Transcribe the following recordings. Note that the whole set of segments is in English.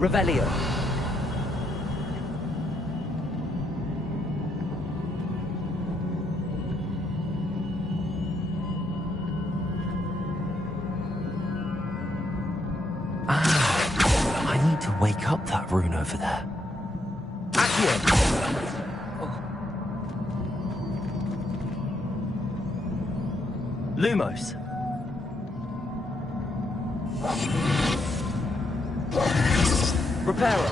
Revelio. I need to wake up that rune over there. Accio. Lumos. Reparo.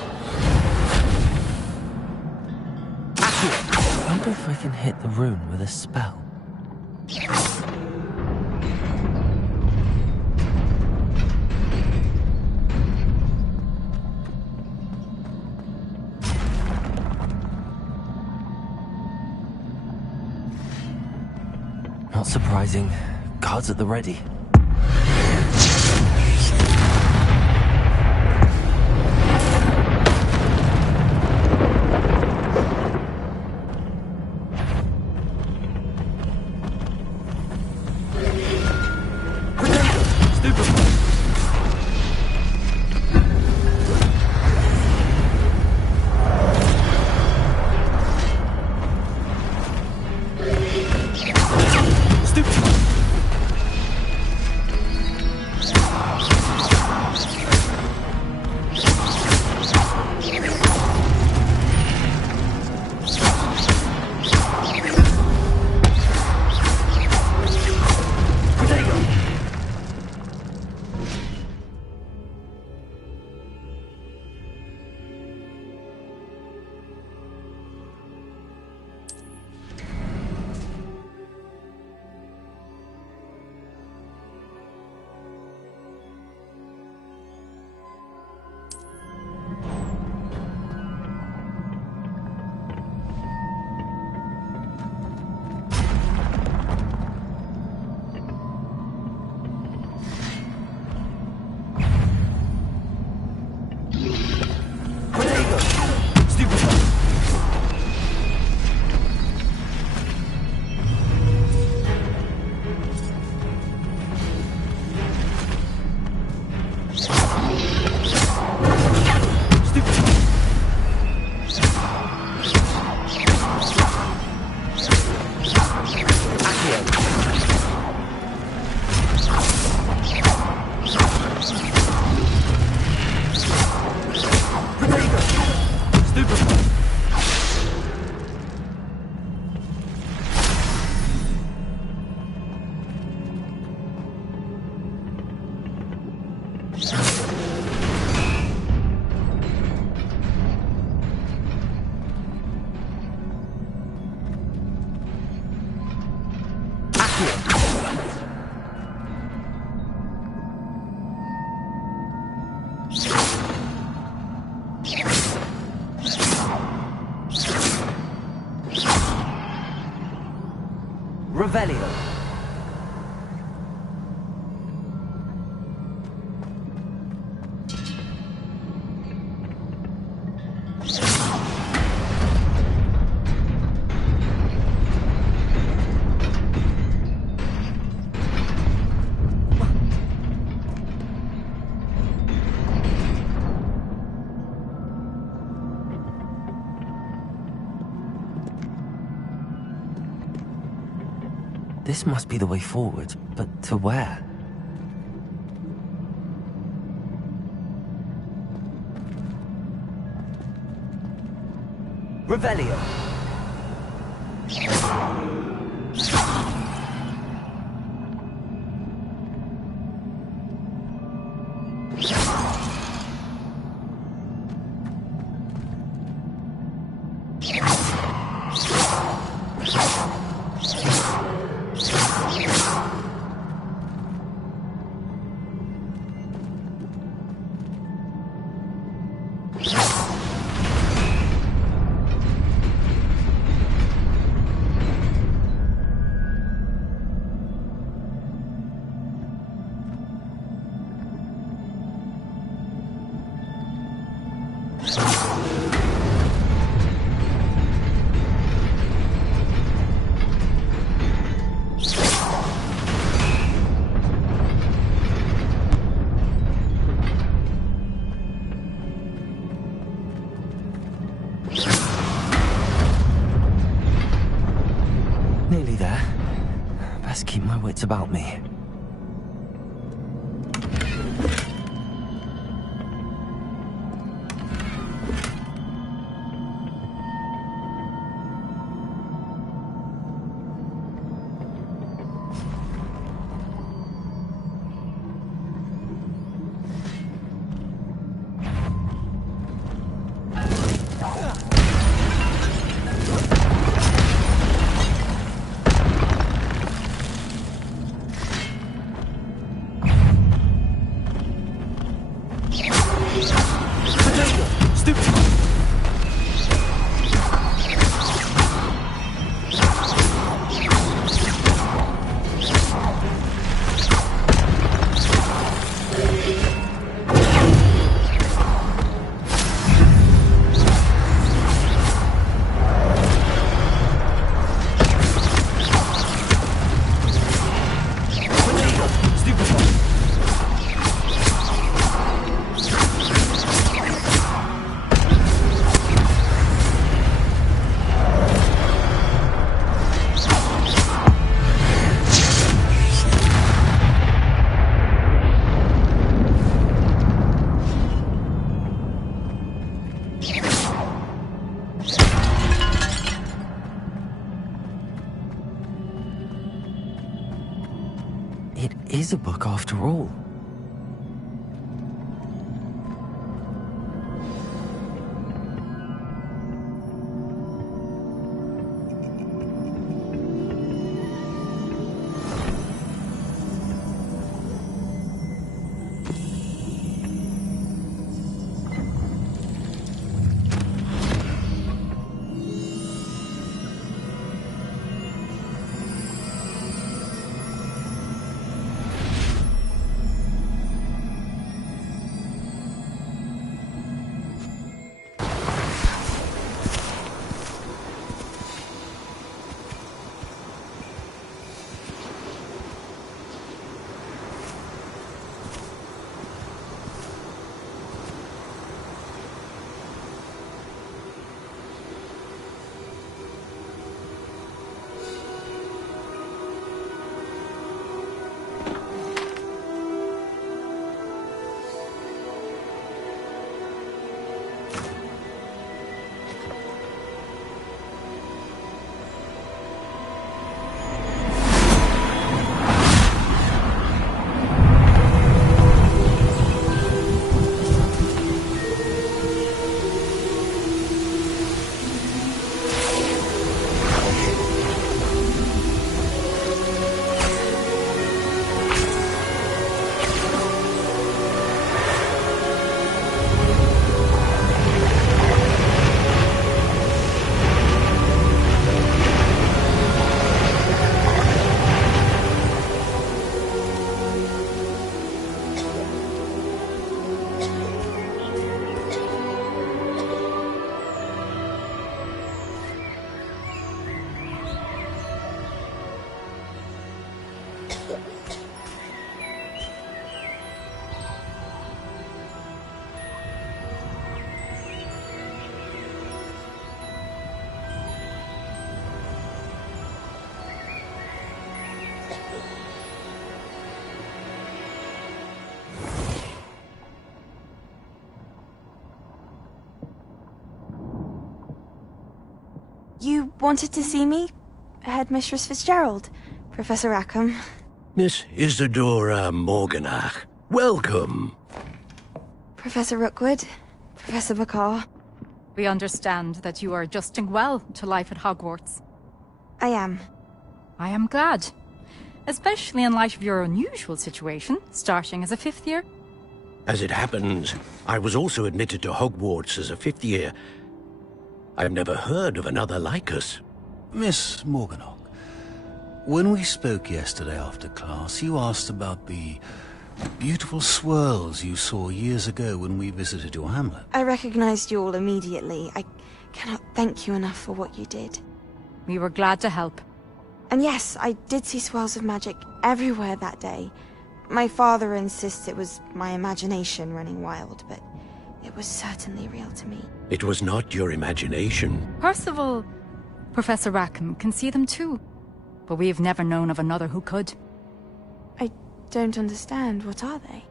Accio. I wonder if I can hit the rune with a spell. Not surprising. Guards at the ready. Revelio. This must be the way forward, but to where? Revelio. best keep my wits about me. It is a book after all. You wanted to see me? Headmistress Fitzgerald, Professor Rackham. Miss Isadora Morganach, welcome. Professor Rookwood, Professor McCaw. We understand that you are adjusting well to life at Hogwarts. I am. I am glad. Especially in light of your unusual situation, starting as a 5th year. As it happens, I was also admitted to Hogwarts as a 5th year. I've never heard of another like us. Miss Morganach, when we spoke yesterday after class, you asked about the beautiful swirls you saw years ago when we visited your hamlet. I recognized you all immediately. I cannot thank you enough for what you did. We were glad to help. And yes, I did see swirls of magic everywhere that day. My father insists it was my imagination running wild, but it was certainly real to me. It was not your imagination. Percival, Professor Rackham can see them too. but we've never known of another who could. I don't understand. What are they?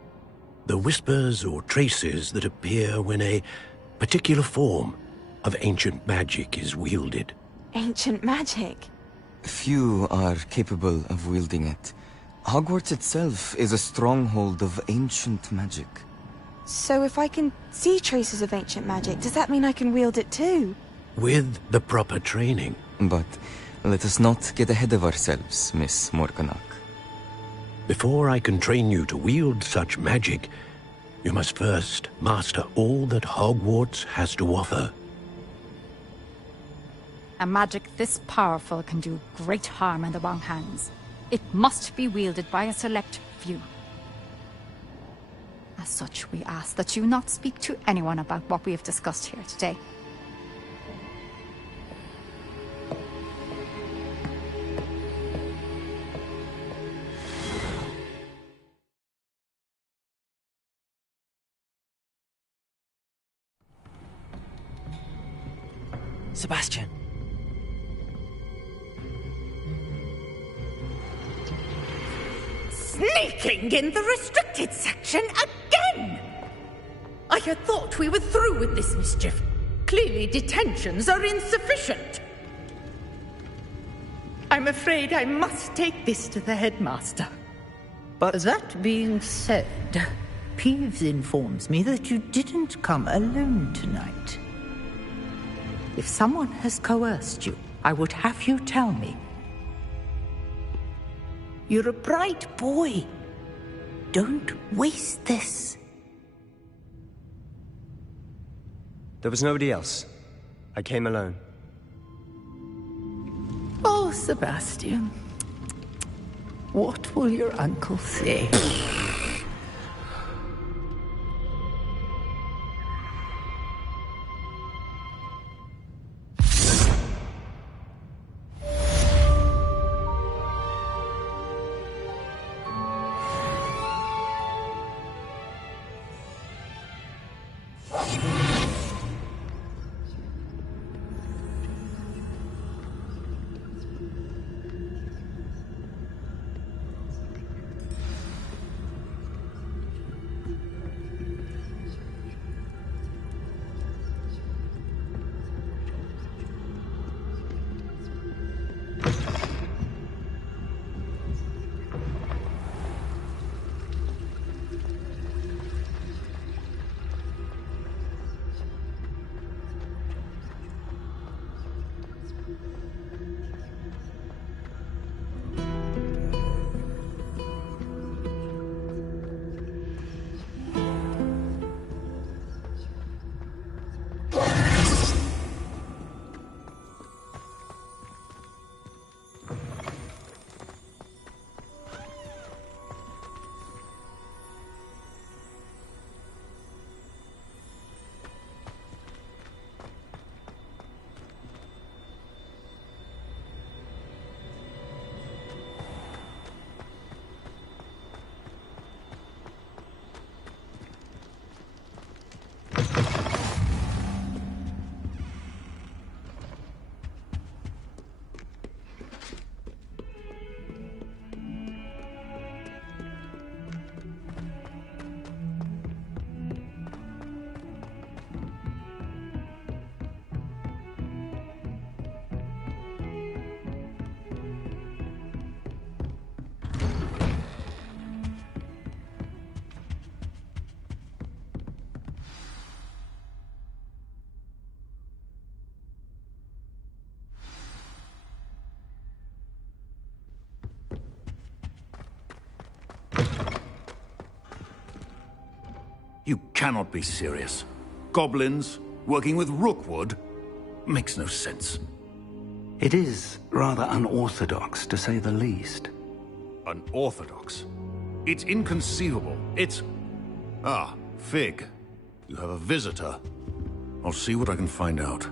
The whispers or traces that appear when a particular form of ancient magic is wielded. Ancient magic? Few are capable of wielding it. Hogwarts itself is a stronghold of ancient magic. So if I can see traces of ancient magic, does that mean I can wield it too? With the proper training. But let us not get ahead of ourselves, Miss Morganach. Before I can train you to wield such magic, you must first master all that Hogwarts has to offer. A magic this powerful can do great harm in the wrong hands. It must be wielded by a select few. As such, we ask that you not speak to anyone about what we have discussed here today. Sebastian. Sneaking in the restricted section again! I had thought we were through with this mischief. Clearly detentions are insufficient. I'm afraid I must take this to the headmaster. But that being said, Peeves informs me that you didn't come alone tonight. If someone has coerced you, I would have you tell me. You're a bright boy. Don't waste this. There was nobody else. I came alone. Oh, Sebastian. What will your uncle say? You cannot be serious. Goblins working with Rookwood makes no sense. It is rather unorthodox, to say the least. Unorthodox? It's inconceivable. It's... Ah, Fig. You have a visitor. I'll see what I can find out.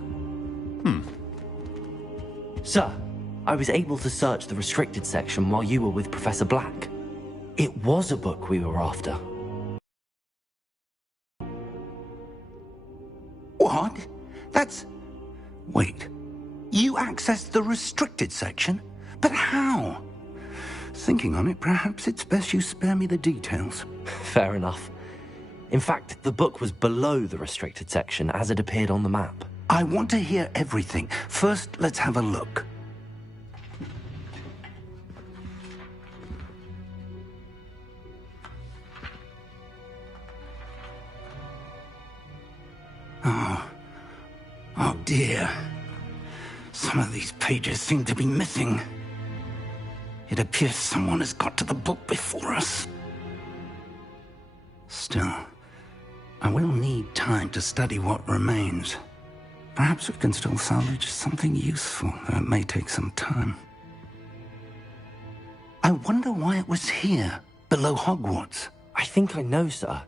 Sir, I was able to search the restricted section while you were with Professor Black. It was a book we were after. What? That's... Wait. You accessed the restricted section? But how? Thinking on it, perhaps it's best you spare me the details. Fair enough. In fact, the book was below the restricted section as it appeared on the map. I want to hear everything. First, let's have a look. Oh dear. Some of these pages seem to be missing. It appears someone has got to the book before us. Still, I will need time to study what remains. Perhaps we can still salvage something useful, though it may take some time. I wonder why it was here, below Hogwarts. I think I know, sir.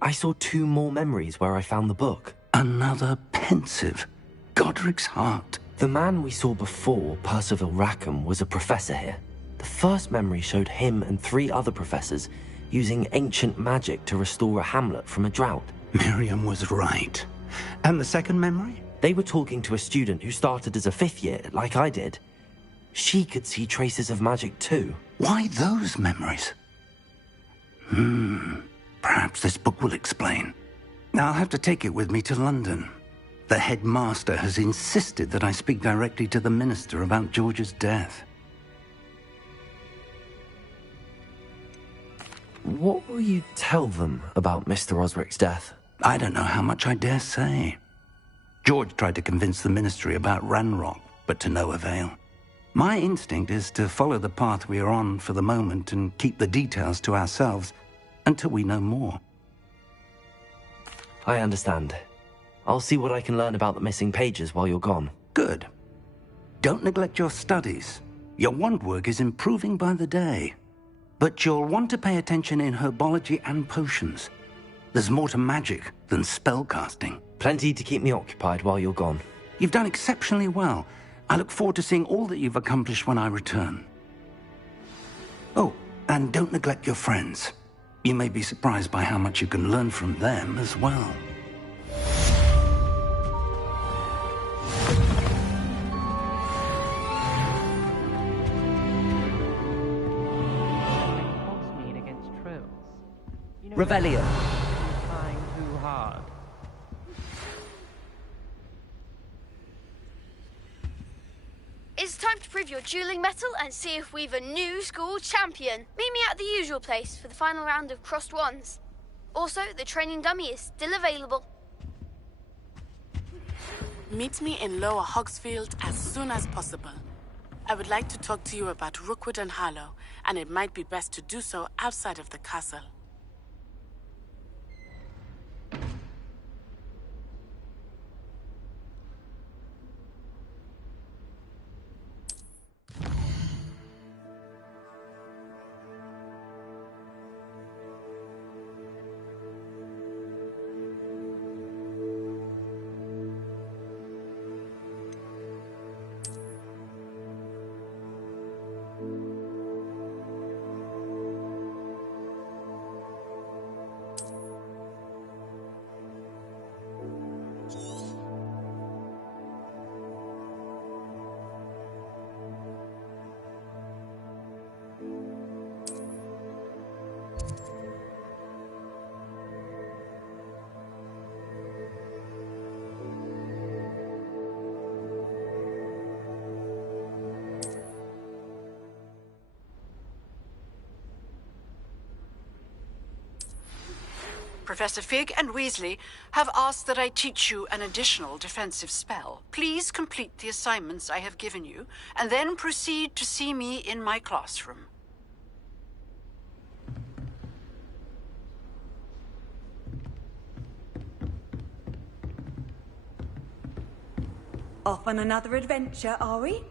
I saw 2 more memories where I found the book. Another pensive. Godric's heart. The man we saw before, Percival Rackham, was a professor here. The first memory showed him and 3 other professors using ancient magic to restore a hamlet from a drought. Miriam was right. And the second memory? They were talking to a student who started as a 5th year, like I did. She could see traces of magic too. Why those memories? Perhaps this book will explain. I'll have to take it with me to London. The headmaster has insisted that I speak directly to the minister about George's death. What will you tell them about Mr. Osric's death? I don't know how much I dare say. George tried to convince the ministry about Ranrock, but to no avail. My instinct is to follow the path we are on for the moment and keep the details to ourselves until we know more. I understand. I'll see what I can learn about the missing pages while you're gone. Good. Don't neglect your studies. Your wand work is improving by the day. But you'll want to pay attention in herbology and potions. There's more to magic than spellcasting. Plenty to keep me occupied while you're gone. You've done exceptionally well. I look forward to seeing all that you've accomplished when I return. Oh, and don't neglect your friends. You may be surprised by how much you can learn from them as well. Revelio. Trying too hard. It's time to prove your dueling mettle and see if we've a new school champion. Meet me at the usual place for the final round of crossed wands. Also, the training dummy is still available. Meet me in Lower Hogsfield as soon as possible. I would like to talk to you about Rookwood and Harlow, and it might be best to do so outside of the castle. Professor Fig and Weasley have asked that I teach you an additional defensive spell. Please complete the assignments I have given you, and then proceed to see me in my classroom. Off on another adventure, are we?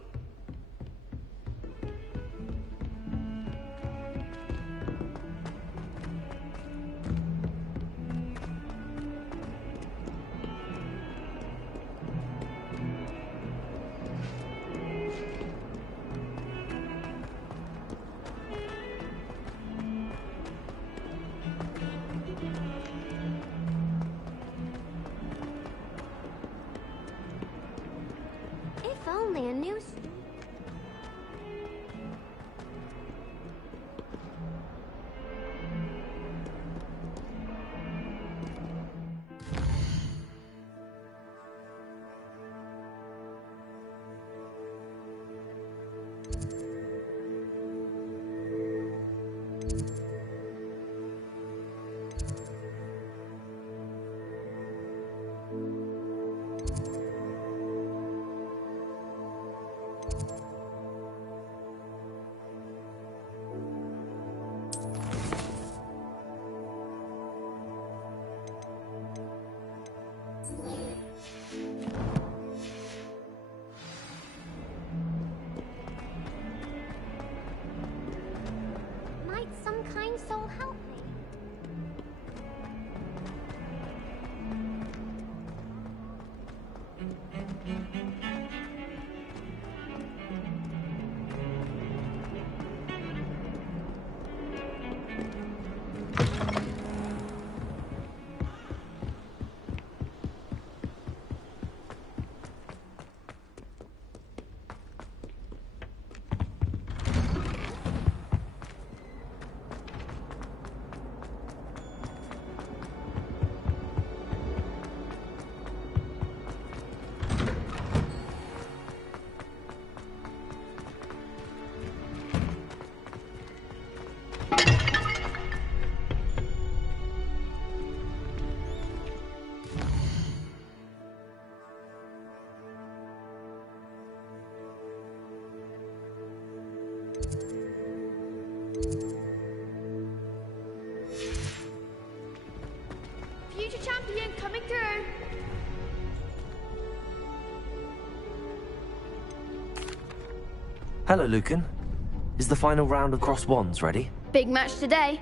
Might some kind soul help me? Future champion coming through. Hello, Lucan. Is the final round of Cross Wands ready? Big match today.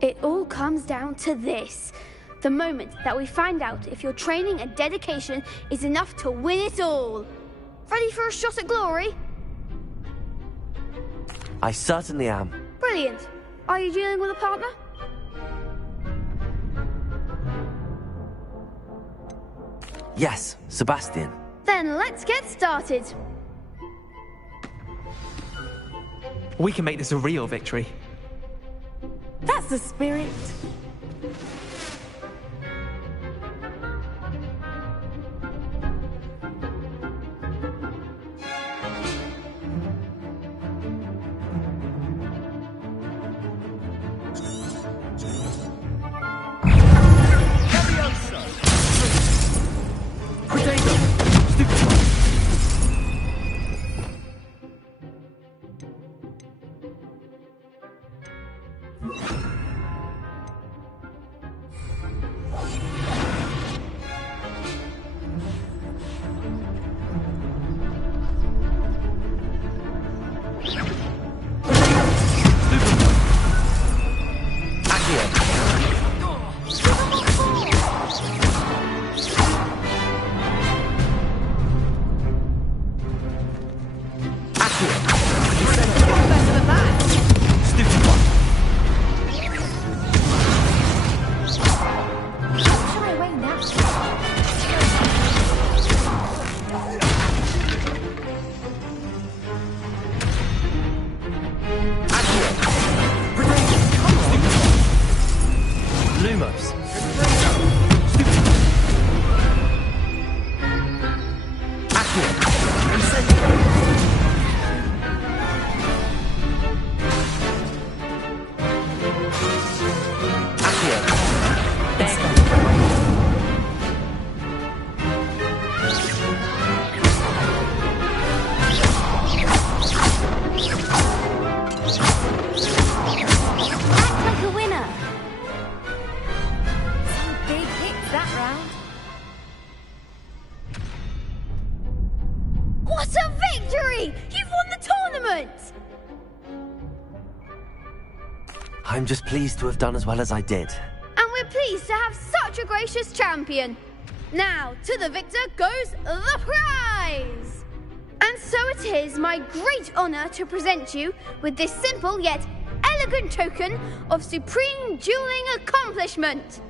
It all comes down to this. The moment that we find out if your training and dedication is enough to win it all. Ready for a shot at glory? I certainly am. Brilliant. Are you dealing with a partner? Yes, Sebastian. Then let's get started. We can make this a real victory. That's the spirit. What a victory! You've won the tournament! I'm just pleased to have done as well as I did. And we're pleased to have such a gracious champion. Now, to the victor goes the prize! And so it is my great honor to present you with this simple yet elegant token of supreme dueling accomplishment.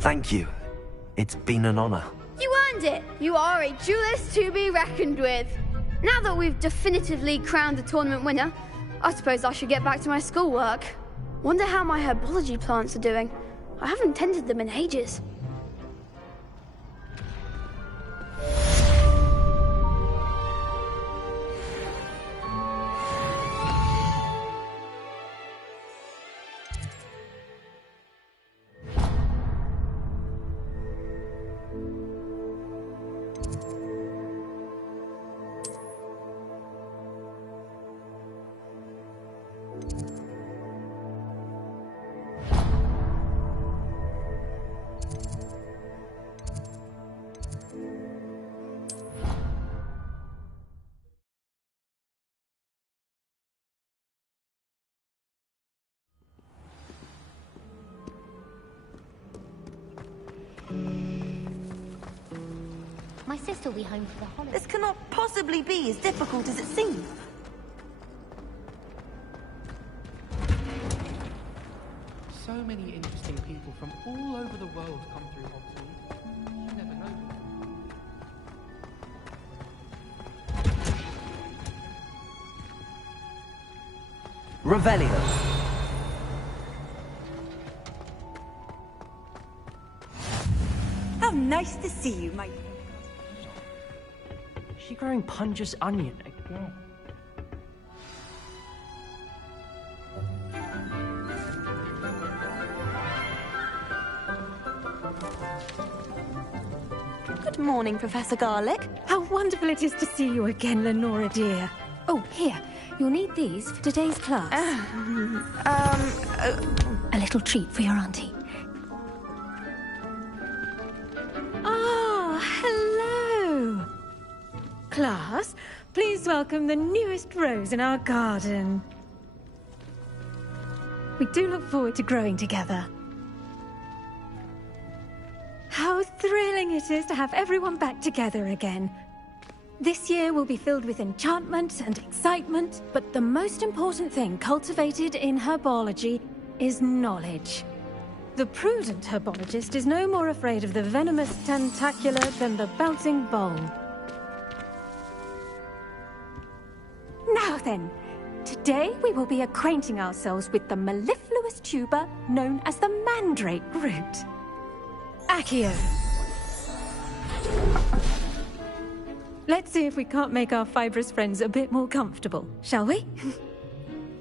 Thank you. It's been an honor. You earned it. You are a duelist to be reckoned with. Now that we've definitively crowned the tournament winner, I suppose I should get back to my schoolwork. Wonder how my herbology plants are doing. I haven't tended them in ages. My sister will be home for the holidays. This cannot possibly be as difficult as it seems. So many interesting people from all over the world come through Hogsmeade. You never know. Revelio. How nice to see you, my... Is she growing Punja's onion again? Good morning, Professor Garlick. How wonderful it is to see you again, Lenora dear. Oh, here. You'll need these for today's class. A little treat for your auntie. Ah, hello. Class, please welcome the newest rose in our garden. We do look forward to growing together. How thrilling it is to have everyone back together again. This year will be filled with enchantment and excitement, but the most important thing cultivated in herbology is knowledge. The prudent herbologist is no more afraid of the venomous tentacula than the bouncing bowl. Now then, today we will be acquainting ourselves with the mellifluous tuber known as the mandrake root. Accio. Let's see if we can't make our fibrous friends a bit more comfortable, shall we?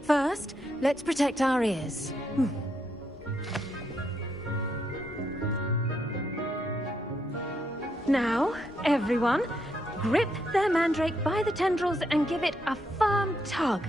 First, let's protect our ears. Now, everyone, grip their mandrake by the tendrils and give it a firm tug.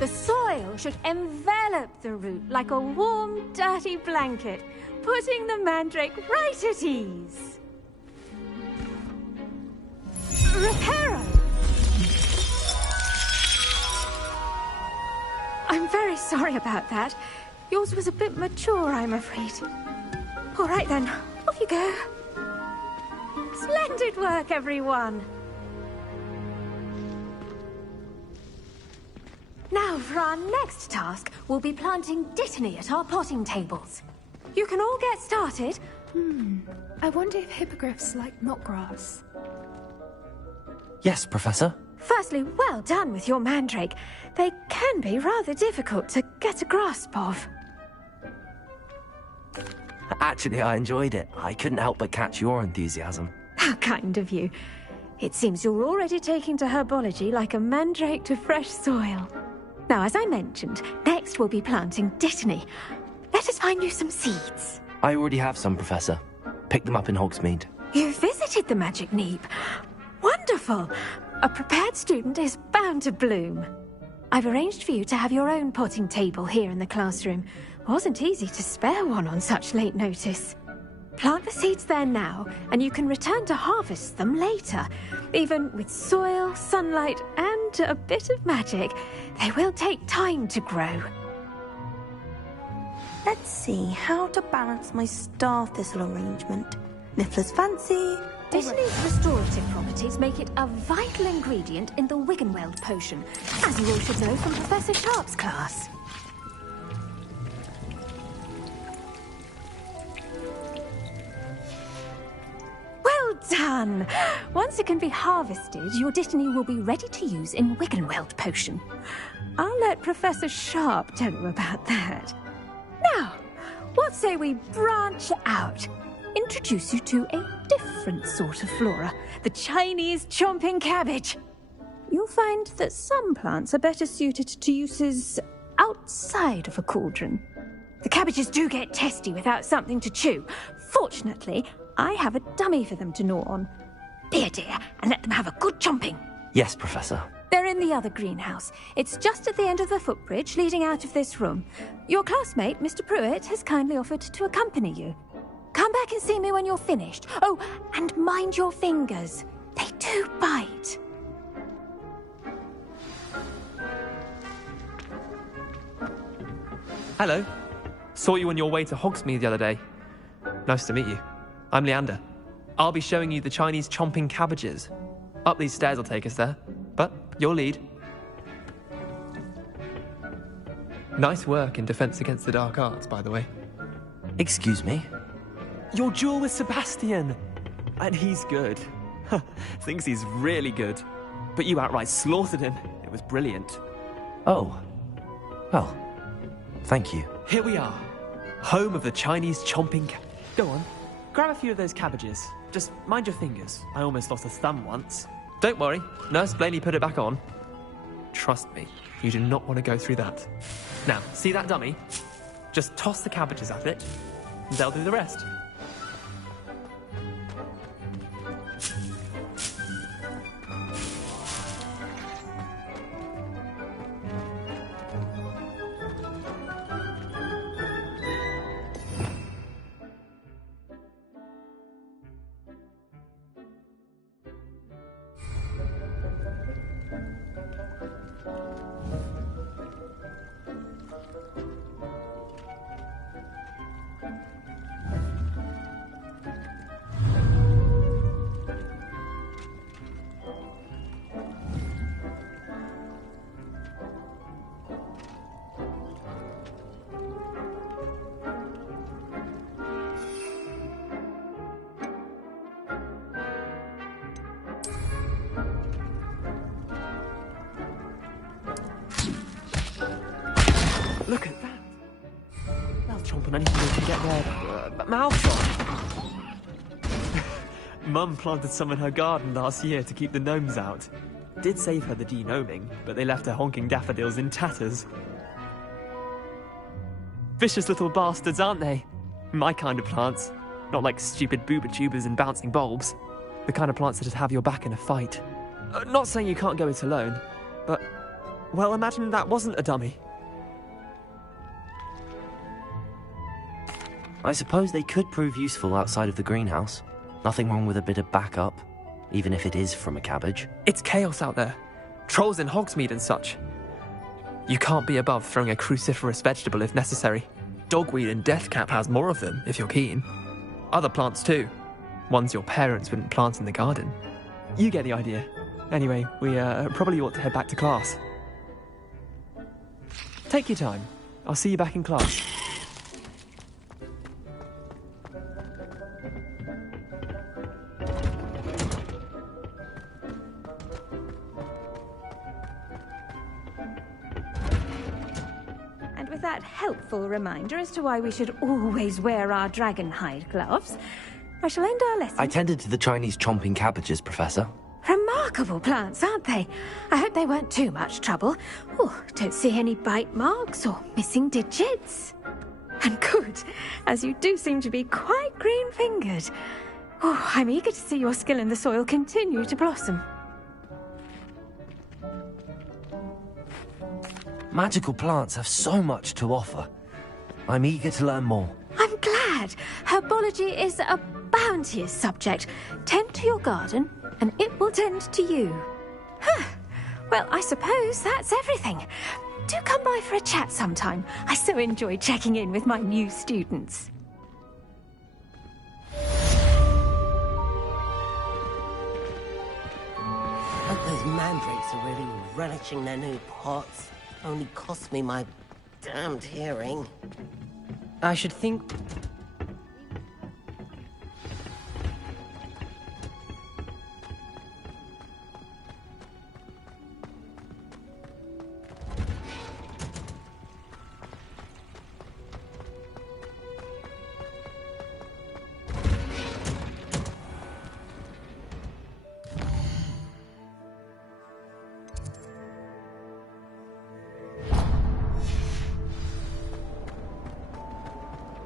The soil should envelop the root like a warm, dirty blanket, putting the mandrake right at ease. Reparo! I'm very sorry about that. Yours was a bit mature, I'm afraid. All right then, off you go. Splendid work, everyone! Now, for our next task, we'll be planting dittany at our potting tables. You can all get started. I wonder if hippogriffs like knotgrass. Yes, Professor. Firstly, well done with your mandrake. They can be rather difficult to get a grasp of. Actually, I enjoyed it. I couldn't help but catch your enthusiasm. How kind of you. It seems you're already taking to herbology like a mandrake to fresh soil. Now, as I mentioned, next we'll be planting dittany. Let us find you some seeds. I already have some, Professor. Picked them up in Hogsmeade. You visited the Magic Neep. Wonderful! A prepared student is bound to bloom. I've arranged for you to have your own potting table here in the classroom. Wasn't easy to spare one on such late notice. Plant the seeds there now, and you can return to harvest them later. Even with soil, sunlight, and a bit of magic, they will take time to grow. Let's see how to balance my star thistle arrangement. Niffler's fancy. Dittany's restorative properties make it a vital ingredient in the Wiggenweld potion, as you all should know from Professor Sharp's class. Well done! Once it can be harvested, your Dittany will be ready to use in Wiggenweld potion. I'll let Professor Sharp tell you about that. Now, what say we branch out? Introduce you to a different sort of flora, the Chinese chomping cabbage. You'll find that some plants are better suited to uses outside of a cauldron. The cabbages do get testy without something to chew. Fortunately, I have a dummy for them to gnaw on. Be a dear and let them have a good chomping. Yes, Professor. They're in the other greenhouse. It's just at the end of the footbridge leading out of this room. Your classmate, Mr. Pruitt, has kindly offered to accompany you. Come back and see me when you're finished. Oh, and mind your fingers. They do bite. Hello. Saw you on your way to Hogsmeade the other day. Nice to meet you. I'm Leander. I'll be showing you the Chinese chomping cabbages. Up these stairs will take us there, but your lead. Nice work in Defense Against the Dark Arts, by the way. Excuse me? Your duel with Sebastian! And he's good. Thinks he's really good. But you outright slaughtered him. It was brilliant. Oh. Well, thank you. Here we are. Home of the Chinese chomping Go on. Grab a few of those cabbages. Just mind your fingers. I almost lost a thumb once. Don't worry. Nurse Blaney put it back on. Trust me. You do not want to go through that. Now, see that dummy? Just toss the cabbages at it, and they'll do the rest. Look at that. They'll chomp on anything they can get their mouths on. Mum planted some in her garden last year to keep the gnomes out. Did save her the de-gnoming, but they left her honking daffodils in tatters. Vicious little bastards, aren't they? My kind of plants. Not like stupid booba tubers and bouncing bulbs. The kind of plants that'd have your back in a fight. Not saying you can't go it alone, but... well, imagine that wasn't a dummy. I suppose they could prove useful outside of the greenhouse. Nothing wrong with a bit of backup, even if it is from a cabbage. It's chaos out there. Trolls in Hogsmeade and such. You can't be above throwing a cruciferous vegetable if necessary. Dogweed and deathcap has more of them, if you're keen. Other plants too. Ones your parents wouldn't plant in the garden. You get the idea. Anyway, we probably ought to head back to class. Take your time. I'll see you back in class. That helpful reminder as to why we should always wear our dragon hide gloves, I shall end our lesson. I tended to the Chinese chomping cabbages, Professor. Remarkable plants, aren't they? I hope they weren't too much trouble. Oh, don't see any bite marks or missing digits. And good, as you do seem to be quite green-fingered. Oh, I'm eager to see your skill in the soil continue to blossom. Magical plants have so much to offer. I'm eager to learn more. I'm glad. glad. Herbology is a bounteous subject. Tend to your garden, and it will tend to you. Well, I suppose that's everything. Do come by for a chat sometime. I so enjoy checking in with my new students. Those mandrakes are really relishing their new pots. Only cost me my damned hearing. I should think...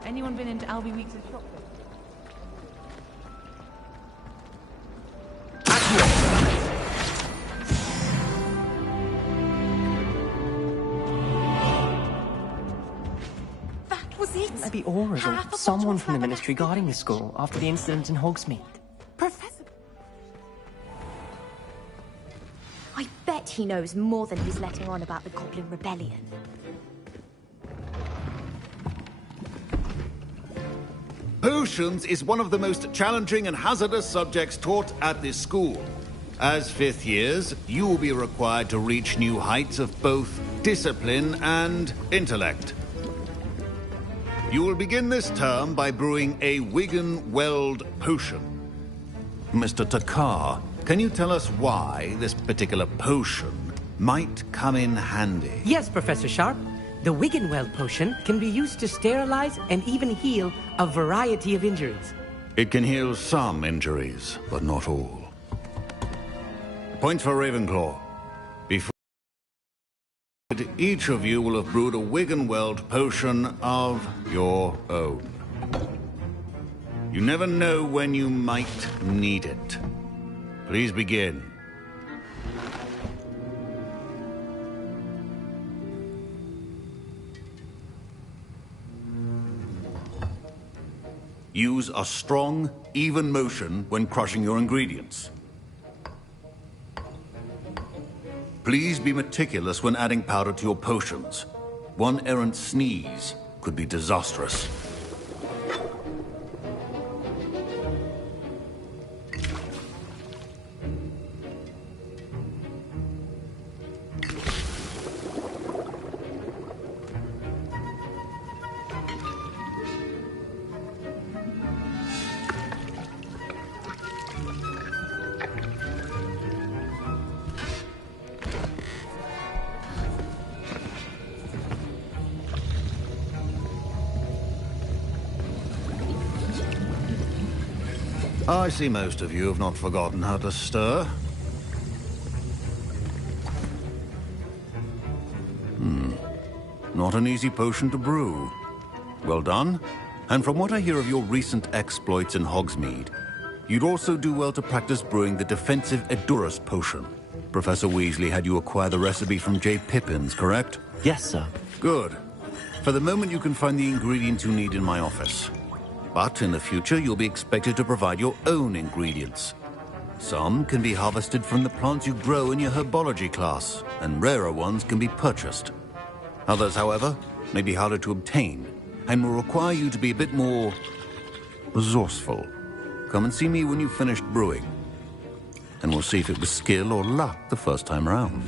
Anyone been into Albie Weeks' shop? That was it. Maybe Aura's or someone from the Ministry guarding the school after the incident in Hogsmeade. Professor... I bet he knows more than he's letting on about the Goblin Rebellion. Potions is one of the most challenging and hazardous subjects taught at this school. As fifth years, you will be required to reach new heights of both discipline and intellect. You will begin this term by brewing a Wigan-Weld potion. Mr. Takar, can you tell us why this particular potion might come in handy? Yes, Professor Sharp. The Wigan-Weld potion can be used to sterilize and even heal a variety of injuries. It can heal some injuries, but not all. Point for Ravenclaw. Before each of you will have brewed a Wigan-Weld potion of your own. You never know when you might need it. Please begin. Use a strong, even motion when crushing your ingredients. Please be meticulous when adding powder to your potions. One errant sneeze could be disastrous. I see most of you have not forgotten how to stir. Not an easy potion to brew. Well done. And from what I hear of your recent exploits in Hogsmeade, you'd also do well to practice brewing the defensive Edurus potion. Professor Weasley had you acquire the recipe from J. Pippins, correct? Yes, sir. Good. For the moment, you can find the ingredients you need in my office. But in the future, you'll be expected to provide your own ingredients. Some can be harvested from the plants you grow in your herbology class, and rarer ones can be purchased. Others, however, may be harder to obtain, and will require you to be a bit more resourceful. Come and see me when you've finished brewing, and we'll see if it was skill or luck the first time around.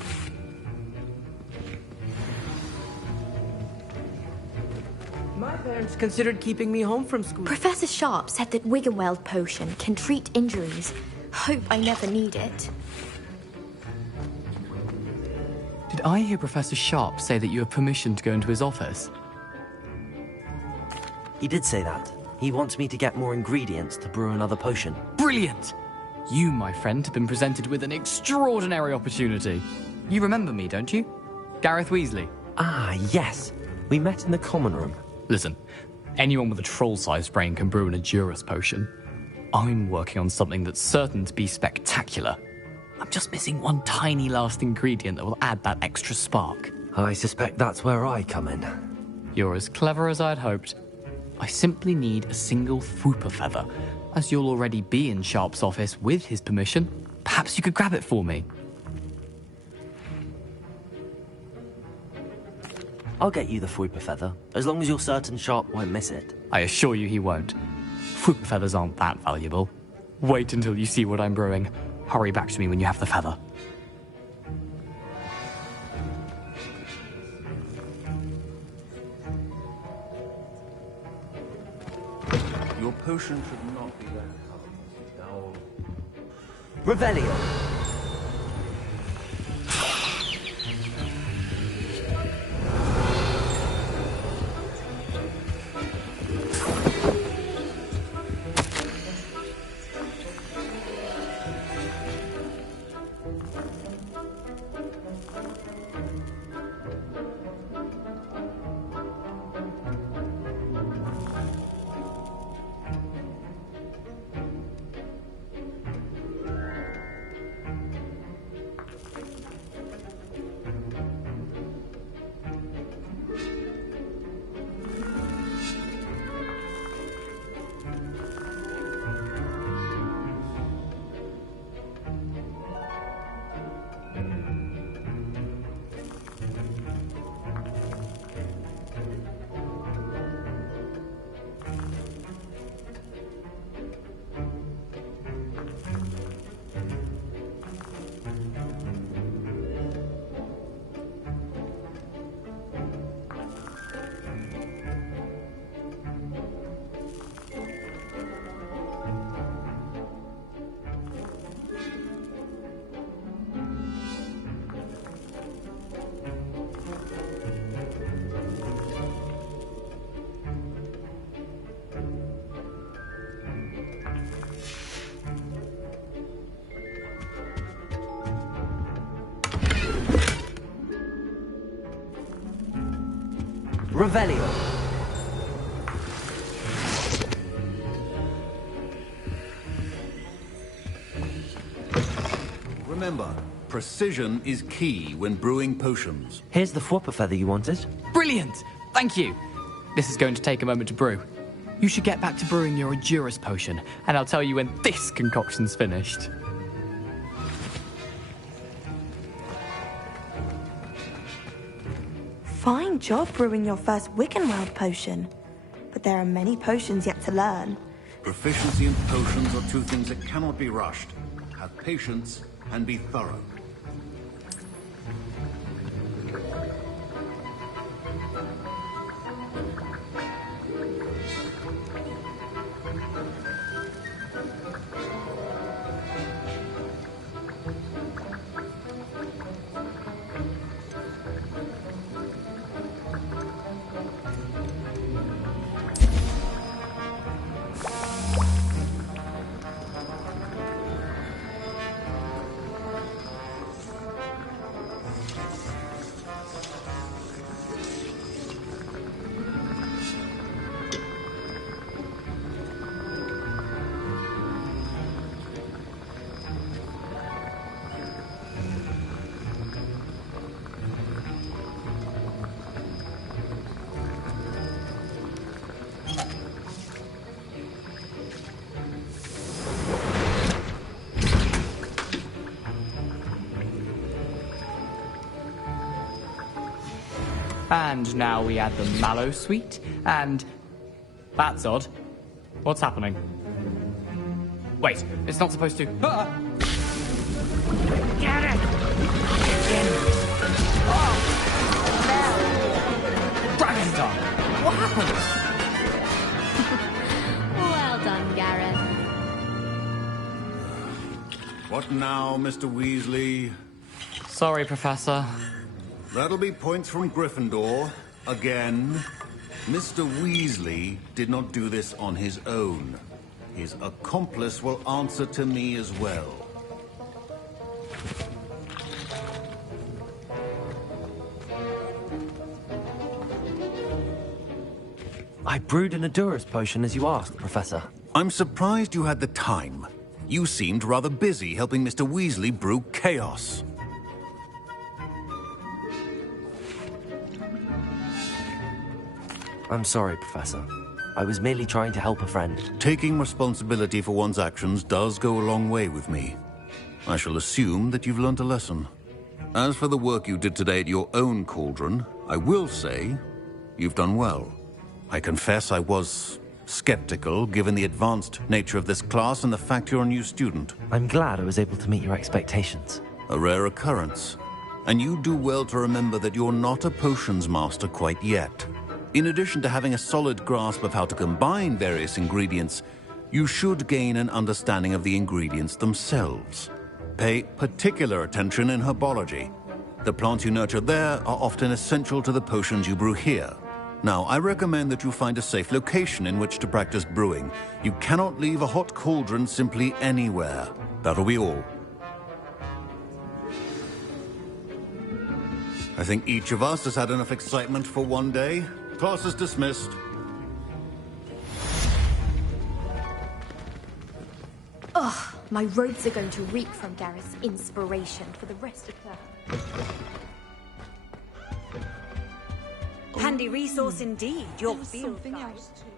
My parents considered keeping me home from school. Professor Sharp said that Wigan-Weld potion can treat injuries. Hope I never need it. Did I hear Professor Sharp say that you have permission to go into his office? He did say that. He wants me to get more ingredients to brew another potion. Brilliant! You, my friend, have been presented with an extraordinary opportunity. You remember me, don't you? Gareth Weasley. Ah, yes. We met in the common room. Listen, anyone with a troll-sized brain can brew an Edurus potion. I'm working on something that's certain to be spectacular. I'm just missing one tiny last ingredient that will add that extra spark. I suspect that's where I come in. You're as clever as I'd hoped. I simply need a single Fwooper feather. As you'll already be in Sharp's office with his permission, perhaps you could grab it for me. I'll get you the Fwooper feather, as long as you're certain Sharp won't miss it. I assure you he won't. Fwooper feathers aren't that valuable. Wait until you see what I'm brewing. Hurry back to me when you have the feather. Your potion should not be that color. Now... Revelio. Revelio. Remember, precision is key when brewing potions. Here's the Fwooper feather you wanted. Brilliant! Thank you! This is going to take a moment to brew. You should get back to brewing your Edurus potion, and I'll tell you when this concoction's finished. Fine job brewing your first Wiggenweld potion. But there are many potions yet to learn. Proficiency in potions are two things that cannot be rushed. Have patience and be thorough. And now we add the mallow sweet, and... That's odd. What's happening? Wait, it's not supposed to... Ah! Get it! Dragon tongue! What happened? Well done, Gareth. What now, Mr. Weasley? Sorry, Professor. That'll be points from Gryffindor. Again. Mr. Weasley did not do this on his own. His accomplice will answer to me as well. I brewed an Edurus potion as you asked, Professor. I'm surprised you had the time. You seemed rather busy helping Mr. Weasley brew chaos. I'm sorry, Professor. I was merely trying to help a friend. Taking responsibility for one's actions does go a long way with me. I shall assume that you've learnt a lesson. As for the work you did today at your own cauldron, I will say you've done well. I confess I was skeptical, given the advanced nature of this class and the fact you're a new student. I'm glad I was able to meet your expectations. A rare occurrence. And you do well to remember that you're not a potions master quite yet. In addition to having a solid grasp of how to combine various ingredients, you should gain an understanding of the ingredients themselves. Pay particular attention in herbology. The plants you nurture there are often essential to the potions you brew here. Now, I recommend that you find a safe location in which to practice brewing. You cannot leave a hot cauldron simply anywhere. That'll be all. I think each of us has had enough excitement for one day. Class is dismissed. Ugh, my robes are going to reek from Gareth's inspiration for the rest of term. Handy resource indeed, your field Something guide. else too.